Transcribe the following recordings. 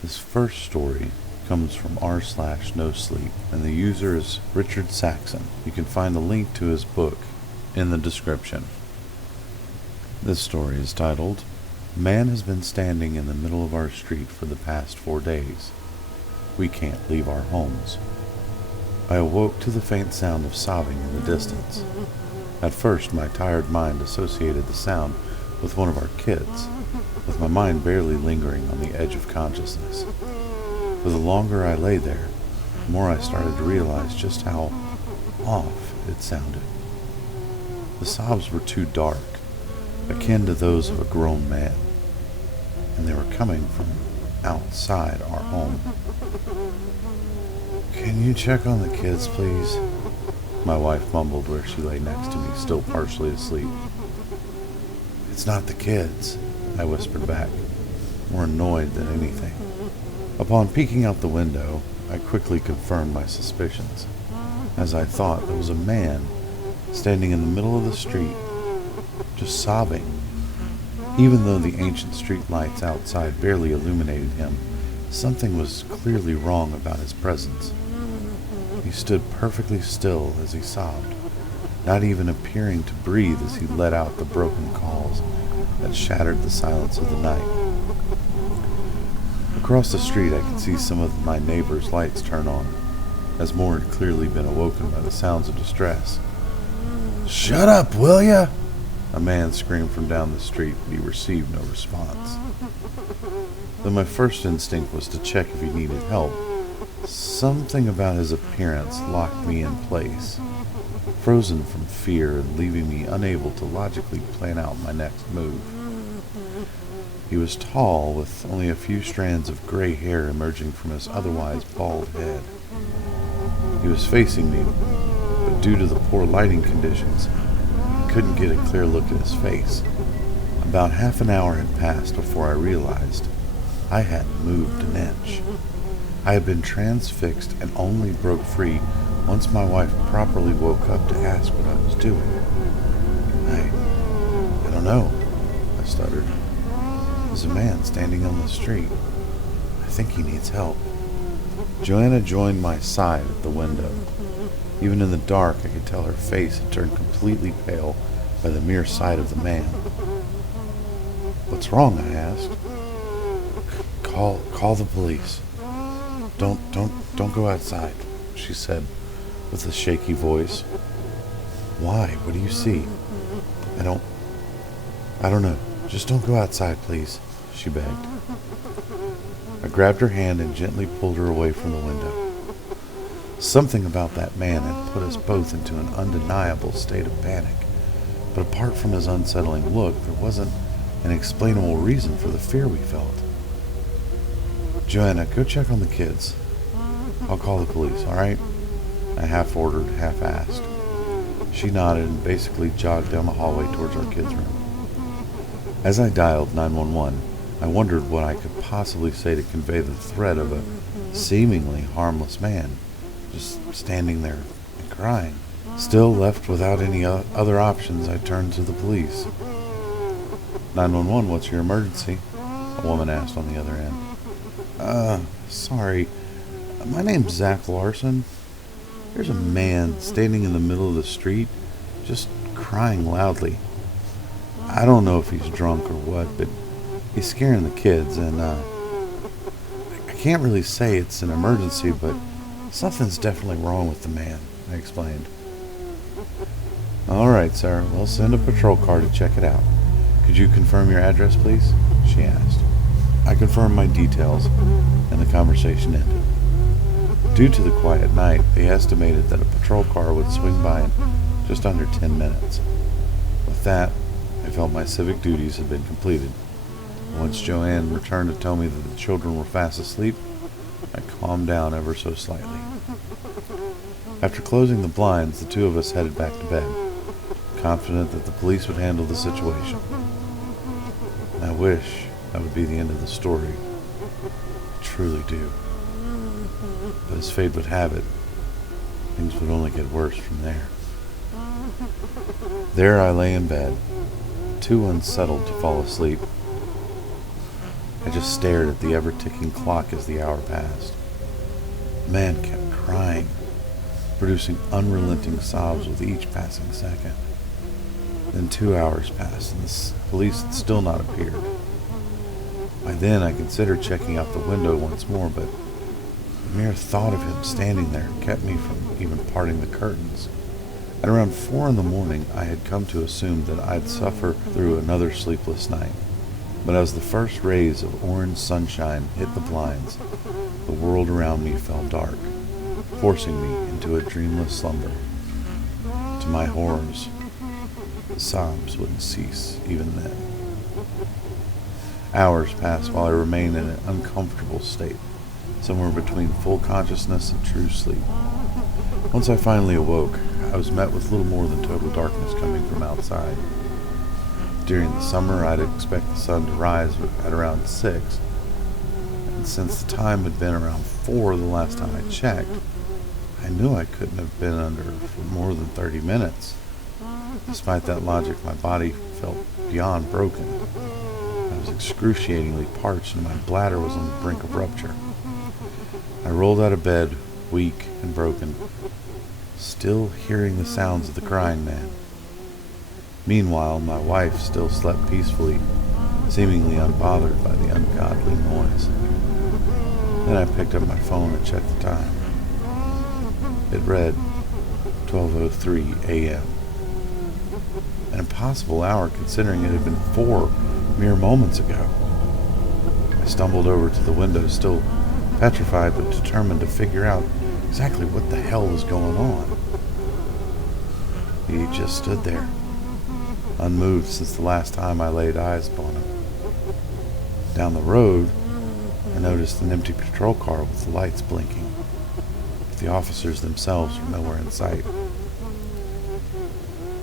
This first story comes from r/NoSleep, and the user is Richard Saxon. You can find a link to his book in the description. This story is titled, Man has been standing in the middle of our street for the past 4 days. We can't leave our homes. I awoke to the faint sound of sobbing in the distance. At first, my tired mind associated the sound with one of our kids, with my mind barely lingering on the edge of consciousness. But the longer I lay there, the more I started to realize just how off it sounded. The sobs were too dark, akin to those of a grown man, and they were coming from outside our home. "Can you check on the kids, please?" My wife mumbled where she lay next to me, still partially asleep. "It's not the kids," I whispered back, more annoyed than anything. Upon peeking out the window, I quickly confirmed my suspicions, as I thought there was a man standing in the middle of the street, just sobbing. Even though the ancient street lights outside barely illuminated him, something was clearly wrong about his presence. He stood perfectly still as he sobbed, not even appearing to breathe as he let out the broken calls that shattered the silence of the night. Across the street, I could see some of my neighbors' lights turn on, as more had clearly been awoken by the sounds of distress. "Shut up, will ya?" A man screamed from down the street, but he received no response. Though my first instinct was to check if he needed help, something about his appearance locked me in place, frozen from fear and leaving me unable to logically plan out my next move. He was tall, with only a few strands of gray hair emerging from his otherwise bald head. He was facing me, but due to the poor lighting conditions, I couldn't get a clear look at his face. About half an hour had passed before I realized I hadn't moved an inch. I had been transfixed and only broke free once my wife properly woke up to ask what I was doing. I don't know, I stuttered. There's a man standing on the street. I think he needs help. Joanna joined my side at the window. Even in the dark, I could tell her face had turned completely pale by the mere sight of the man. "What's wrong?" I asked. Call the police. Don't go outside," she said with a shaky voice. "Why? What do you see?" I don't know. Just don't go outside, please," she begged. I grabbed her hand and gently pulled her away from the window. Something about that man had put us both into an undeniable state of panic, but apart from his unsettling look, there wasn't an explainable reason for the fear we felt. "Joanna, go check on the kids. I'll call the police, all right?" I half ordered, half asked. She nodded and basically jogged down the hallway towards our kids' room. As I dialed 911, I wondered what I could possibly say to convey the threat of a seemingly harmless man just standing there and crying. Still left without any other options, I turned to the police. 911, what's your emergency?" a woman asked on the other end. Sorry. My name's Zach Larson. There's a man standing in the middle of the street, just crying loudly. I don't know if he's drunk or what, but he's scaring the kids, and I can't really say it's an emergency, but something's definitely wrong with the man," I explained. "All right, sir. We'll send a patrol car to check it out. Could you confirm your address, please?" she asked. I confirmed my details, and the conversation ended. Due to the quiet night, they estimated that a patrol car would swing by in just under 10 minutes. With that, I felt my civic duties had been completed. Once Joanne returned to tell me that the children were fast asleep, I calmed down ever so slightly. After closing the blinds, the two of us headed back to bed, confident that the police would handle the situation. And I wish that would be the end of the story. I truly do. But as fate would have it, things would only get worse from there. There I lay in bed, too unsettled to fall asleep. I just stared at the ever-ticking clock as the hour passed. The man kept crying, producing unrelenting sobs with each passing second. Then 2 hours passed, and the police had still not appeared. By then, I considered checking out the window once more, but the mere thought of him standing there kept me from even parting the curtains. At around 4 in the morning, I had come to assume that I'd suffer through another sleepless night. But as the first rays of orange sunshine hit the blinds, the world around me fell dark, forcing me into a dreamless slumber. To my horrors, the sobs wouldn't cease even then. Hours passed while I remained in an uncomfortable state, somewhere between full consciousness and true sleep. Once I finally awoke, I was met with little more than total darkness coming from outside. During the summer, I'd expect the sun to rise at around 6, and since the time had been around 4 the last time I checked, I knew I couldn't have been under for more than 30 minutes. Despite that logic, my body felt beyond broken. I was excruciatingly parched and my bladder was on the brink of rupture. I rolled out of bed, weak and broken, still hearing the sounds of the crying man. Meanwhile, my wife still slept peacefully, seemingly unbothered by the ungodly noise. Then I picked up my phone and checked the time. It read 12:03 a.m. An impossible hour considering it had been 4 mere moments ago. I stumbled over to the window, still petrified but determined to figure out exactly what the hell was going on. He just stood there, unmoved since the last time I laid eyes upon him. Down the road, I noticed an empty patrol car with the lights blinking, but the officers themselves were nowhere in sight.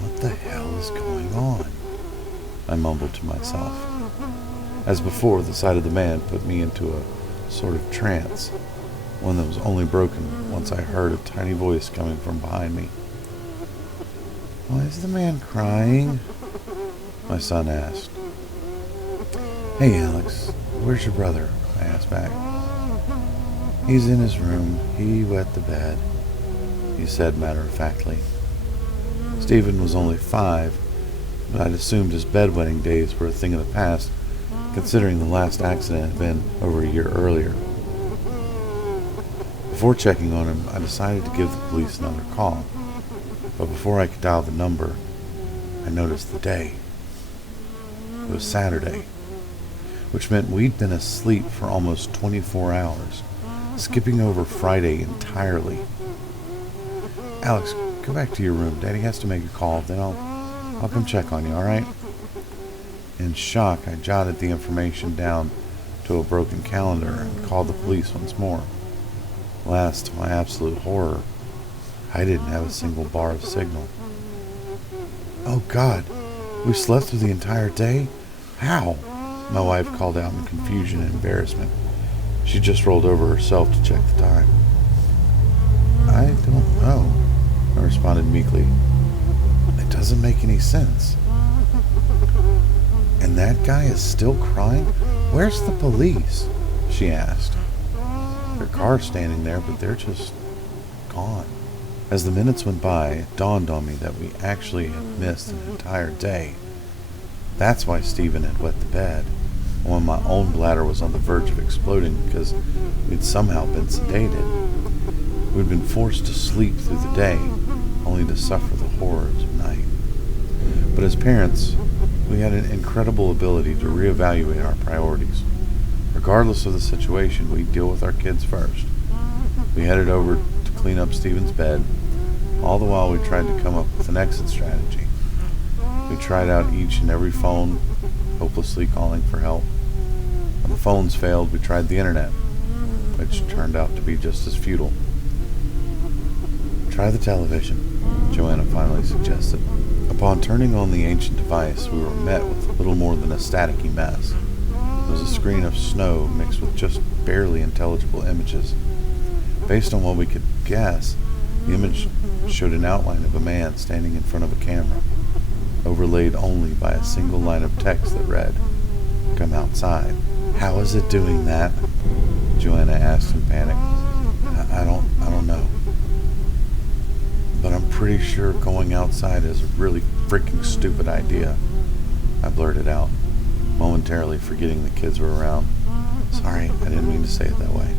What the hell is going on? I mumbled to myself. As before, the sight of the man put me into a sort of trance, one that was only broken once I heard a tiny voice coming from behind me. "Why is the man crying?" my son asked. "Hey, Alex, where's your brother?" I asked back. "He's in his room. He wet the bed," he said matter-of-factly. Stephen was only 5, but I'd assumed his bedwetting days were a thing of the past, considering the last accident had been over a year earlier. Before checking on him, I decided to give the police another call, but before I could dial the number, I noticed the day. It was Saturday, which meant we'd been asleep for almost 24 hours, skipping over Friday entirely. "Alex, go back to your room. Daddy has to make a call, then I'll come check on you, all right?" In shock, I jotted the information down to a broken calendar and called the police once more. Alas, to my absolute horror, I didn't have a single bar of signal. "Oh God, we slept through the entire day? How?" my wife called out in confusion and embarrassment. She just rolled over herself to check the time. "I don't know," I responded meekly. "It doesn't make any sense." "And that guy is still crying? Where's the police?" she asked. "Their car's standing there, but they're just gone." As the minutes went by, it dawned on me that we actually had missed an entire day. That's why Stephen had wet the bed, and when my own bladder was on the verge of exploding because we'd somehow been sedated. We'd been forced to sleep through the day, only to suffer the horrors of night. But as parents, we had an incredible ability to reevaluate our priorities. Regardless of the situation, we'd deal with our kids first. We headed over to clean up Stephen's bed. All the while we tried to come up with an exit strategy. We tried out each and every phone, hopelessly calling for help. When the phones failed, we tried the internet, which turned out to be just as futile. "Try the television," Joanna finally suggested. Upon turning on the ancient device, we were met with little more than a staticky mess. It was a screen of snow mixed with just barely intelligible images. Based on what we could guess, the image showed an outline of a man standing in front of a camera, overlaid only by a single line of text that read, "Come outside." How is it doing that? Joanna asked in panic. I don't know. But I'm pretty sure going outside is a really freaking stupid idea, I blurted out, momentarily forgetting the kids were around. Sorry, I didn't mean to say it that way.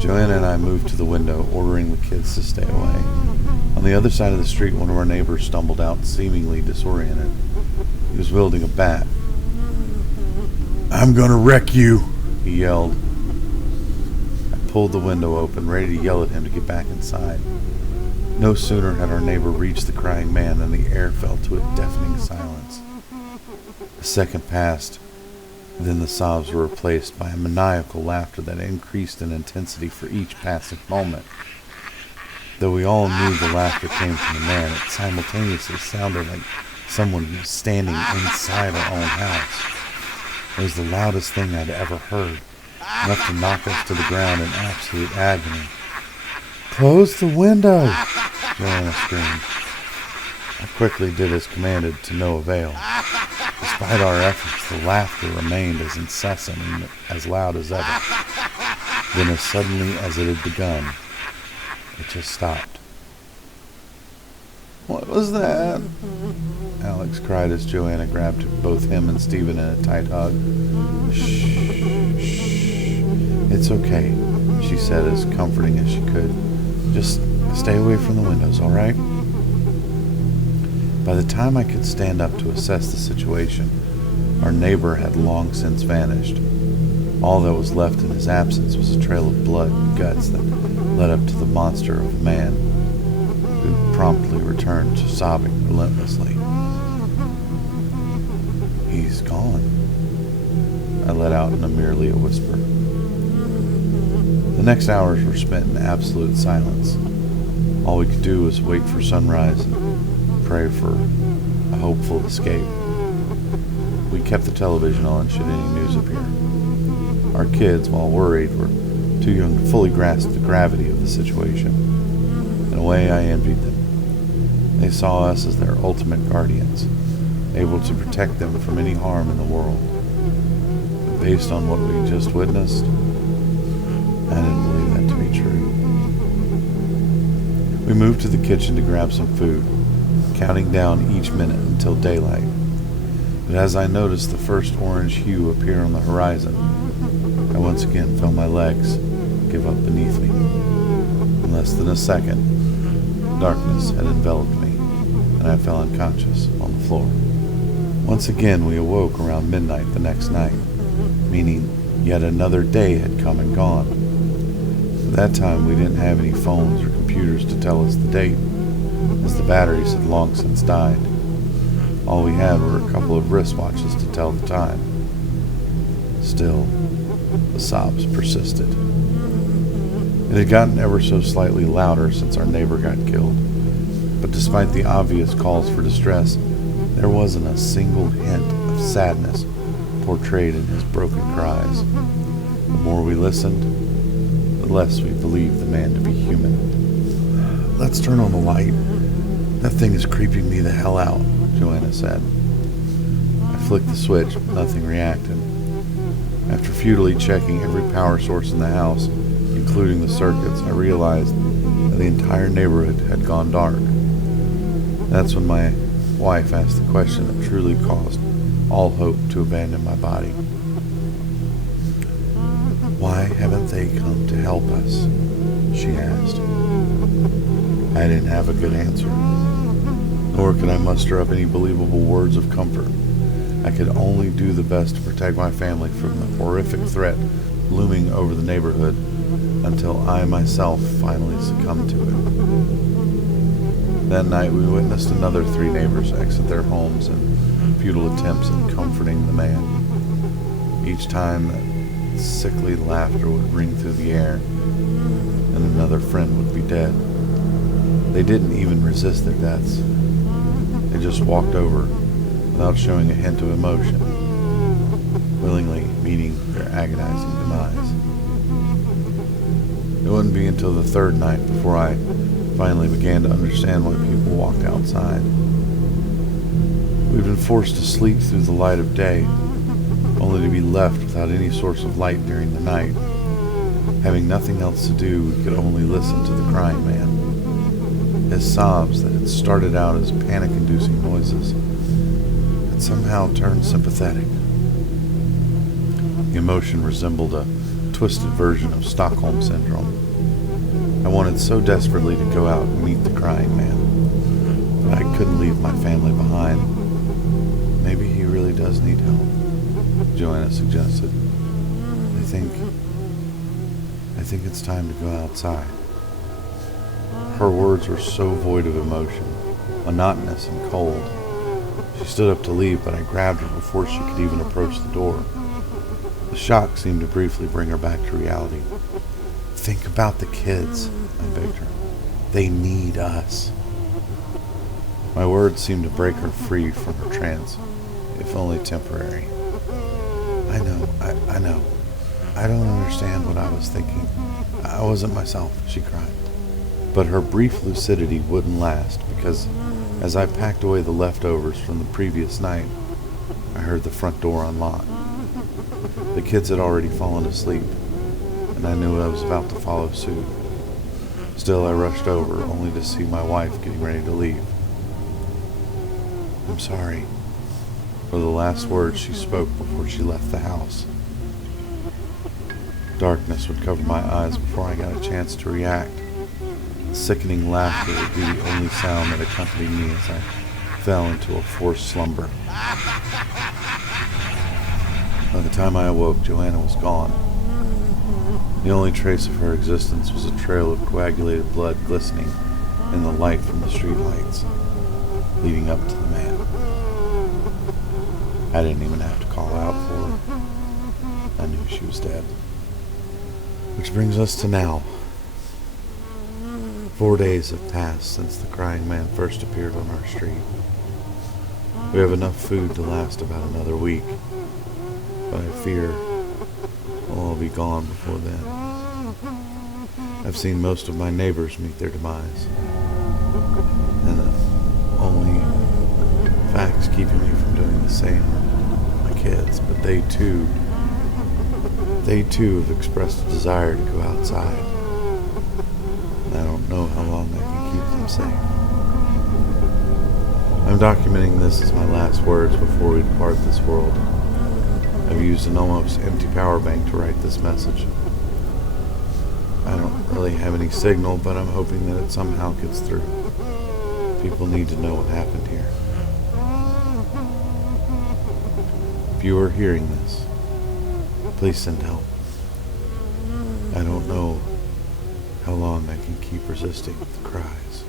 Joanna and I moved to the window, ordering the kids to stay away. On the other side of the street, one of our neighbors stumbled out, seemingly disoriented. He was wielding a bat. I'm gonna wreck you, he yelled. I pulled the window open, ready to yell at him to get back inside. No sooner had our neighbor reached the crying man than the air fell to a deafening silence. A second passed, and then the sobs were replaced by a maniacal laughter that increased in intensity for each passing moment. Though we all knew the laughter came from the man, it simultaneously sounded like someone was standing inside our own house. It was the loudest thing I'd ever heard, enough to knock us to the ground in absolute agony. Close the window, Joanna screamed. I quickly did as commanded, to no avail. Despite our efforts, the laughter remained as incessant and as loud as ever. Then as suddenly as it had begun, it just stopped. What was that? Alex cried as Joanna grabbed both him and Stephen in a tight hug. Shh. It's okay, she said as comforting as she could. Just stay away from the windows, all right? By the time I could stand up to assess the situation, our neighbor had long since vanished. All that was left in his absence was a trail of blood and guts that led up to the monster of a man, who promptly returned to sobbing relentlessly. He's gone, I let out in merely a whisper. The next hours were spent in absolute silence. All we could do was wait for sunrise and pray for a hopeful escape. We kept the television on should any news appear. Our kids, while worried, were too young to fully grasp the gravity of the situation. In a way, I envied them. They saw us as their ultimate guardians, able to protect them from any harm in the world. But based on what we just witnessed, I didn't believe that to be true. We moved to the kitchen to grab some food, counting down each minute until daylight. But as I noticed the first orange hue appear on the horizon, I once again felt my legs give up beneath me. In less than a second, darkness had enveloped me, and I fell unconscious on the floor. Once again, we awoke around midnight the next night, meaning yet another day had come and gone. At that time, we didn't have any phones or computers to tell us the date, as the batteries had long since died. All we had were a couple of wristwatches to tell the time. Still, the sobs persisted. It had gotten ever so slightly louder since our neighbor got killed, but despite the obvious calls for distress, there wasn't a single hint of sadness portrayed in his broken cries. The more we listened, the less we believed the man to be human. Let's turn on the light. That thing is creeping me the hell out, Joanna said. I flicked the switch, but nothing reacted. After futilely checking every power source in the house, including the circuits, I realized that the entire neighborhood had gone dark. That's when my wife asked the question that truly caused all hope to abandon my body. Why haven't they come to help us? She asked. I didn't have a good answer, nor could I muster up any believable words of comfort. I could only do the best to protect my family from the horrific threat looming over the neighborhood until I myself finally succumbed to it. That night we witnessed another 3 neighbors exit their homes in futile attempts at comforting the man. Each time that sickly laughter would ring through the air, and another friend would be dead. They didn't even resist their deaths. They just walked over without showing a hint of emotion, willingly meeting their agonizing demise. It wouldn't be until the 3rd night before I finally began to understand why people walked outside. We'd been forced to sleep through the light of day, only to be left without any source of light during the night. Having nothing else to do, we could only listen to the crying man. His sobs that had started out as panic-inducing noises had somehow turned sympathetic. The emotion resembled a twisted version of Stockholm Syndrome. I wanted so desperately to go out and meet the crying man, but I couldn't leave my family behind. Maybe he really does need help, Joanna suggested. I think it's time to go outside. Her words were so void of emotion, monotonous and cold. She stood up to leave, but I grabbed her before she could even approach the door. The shock seemed to briefly bring her back to reality. Think about the kids, I begged her. They need us. My words seemed to break her free from her trance, if only temporary. I know. I don't understand what I was thinking. I wasn't myself, she cried. But her brief lucidity wouldn't last, because as I packed away the leftovers from the previous night, I heard the front door unlock. The kids had already fallen asleep, and I knew I was about to follow suit. Still, I rushed over, only to see my wife getting ready to leave. I'm sorry, were the last words she spoke before she left the house. Darkness would cover my eyes before I got a chance to react. Sickening laughter would be the only sound that accompanied me as I fell into a forced slumber. By the time I awoke, Joanna was gone. The only trace of her existence was a trail of coagulated blood glistening in the light from the streetlights, leading up to the man. I didn't even have to call out for her. I knew she was dead. Which brings us to now. 4 days have passed since the crying man first appeared on our street. We have enough food to last about another week, but I fear we'll all be gone before then. I've seen most of my neighbors meet their demise, and the only facts keeping me from doing the same are my kids, but they too have expressed a desire to go outside. And I don't know how long I can keep them safe. I'm documenting this as my last words before we depart this world. I've used an almost empty power bank to write this message. I don't really have any signal, but I'm hoping that it somehow gets through. People need to know what happened here. If you are hearing this, please send help. I don't know how long I can keep resisting the cries.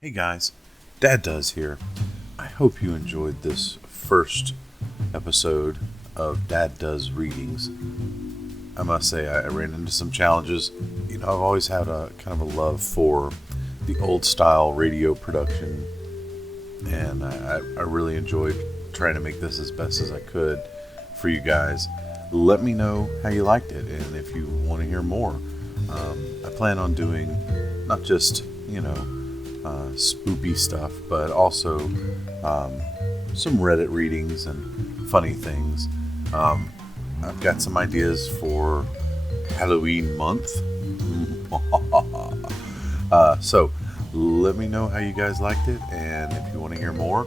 Hey guys, Dad Does here. I hope you enjoyed this first episode of Dad Does Readings. I must say I ran into some challenges. I've always had a kind of a love for the old style radio production, and I really enjoyed trying to make this as best as I could for you guys. Let me know how you liked it, and if you want to hear more. I plan on doing not just spoopy stuff, but also some Reddit readings and funny things. I've got some ideas for Halloween month. So let me know how you guys liked it, and if you want to hear more,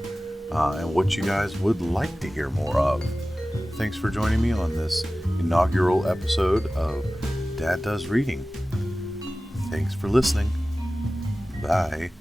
and what you guys would like to hear more of. Thanks for joining me on this inaugural episode of Dad Does Reading. Thanks for listening. Bye.